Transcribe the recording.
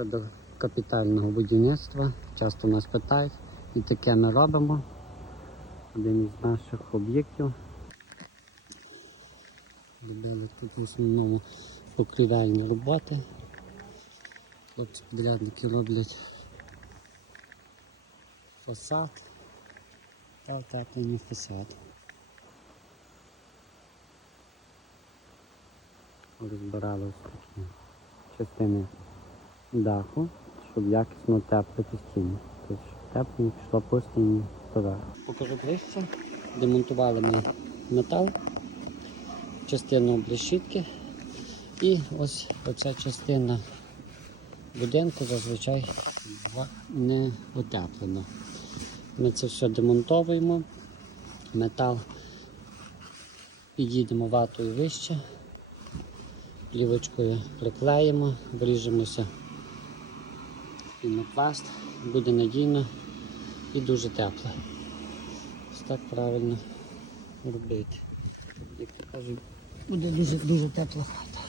щодо капітального будівництва. Часто нас питають, і таке ми робимо. Один із наших об'єктів. Робили тут в основному покривальні роботи. Хлопці-підрядники роблять фасад та утеплення фасаду. Розбирали такі частини даху, щоб якісно утеплити стіни. Тобто, щоб теплення пішло по поверх. Покажу ближче. Демонтували ми метал, частину облещітки і ось оця частина будинку зазвичай не утеплена. Ми це все демонтовуємо, метал підійдемо ватою вище, плівочкою приклеїмо, вріжемося пінопласт, буде надійно і дуже тепло. Ось так правильно робити. Як то кажуть, буде дуже дуже тепла хата.